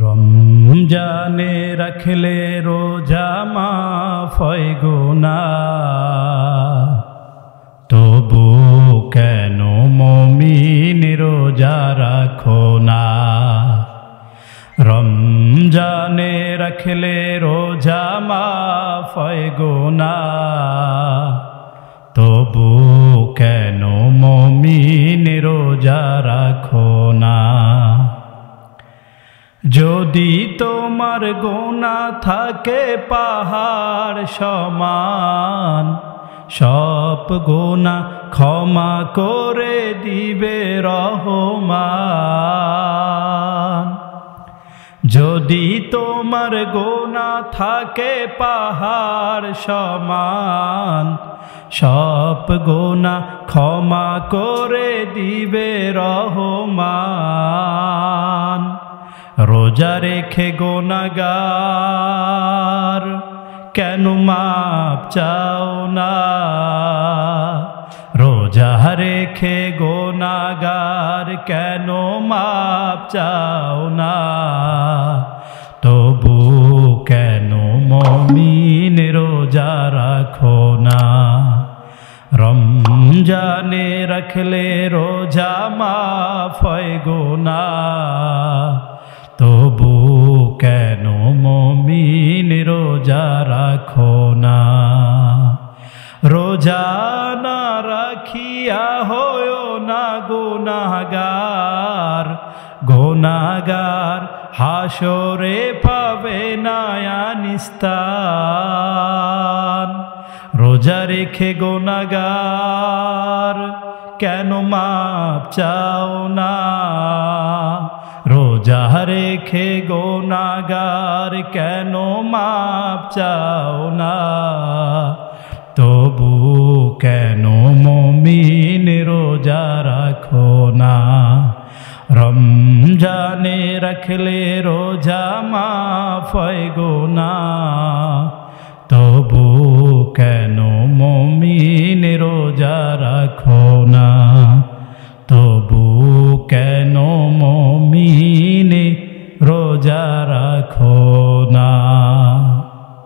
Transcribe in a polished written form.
রমজানে রাখলে রোজা মাফ হয় গুনাহ, তবু কেন মুমিন রোজা রাখো না? রমজানে রাখলে রোজা মাফ হয় গুনাহ, তবু কেন মুমিন রোজা রাখো না? যদি তোমার গুনাহ থাকে পাহাড় সমান, সব গুনাহ ক্ষমা করে দিবে রহমান। যদি তোমার গুনাহ থাকে পাহাড় সমান, সব গুনাহ ক্ষমা করে দিবে রহমান। রোজা রেখে গুনাহগার কেন মাপ চাও না? রোজা রেখে গুনাহগার কেন মাপ চাও না? তবু কেন মুমিন রোজা রাখো না? রমজানে রাখলে রোজা মাফ হয় গুনাহ, তবু কেন মুমিন রোজা রাখো না? রোজা না রাখিয়া হয়ো না গুনাহগার, গুনাহগার হাসরে পাবে না নিস্তার। রোজা রেখে গুনাহগার কেন মাপ চাও না? রোজা রেখে গুনাহগার কেন মাপ চাও না? তবু কেন মুমিন রোজা রাখো না? রমজানে রাখলে রোজা মাফ হয় গুনাহ, তবু কেন মুমিন রোজা রাখো না?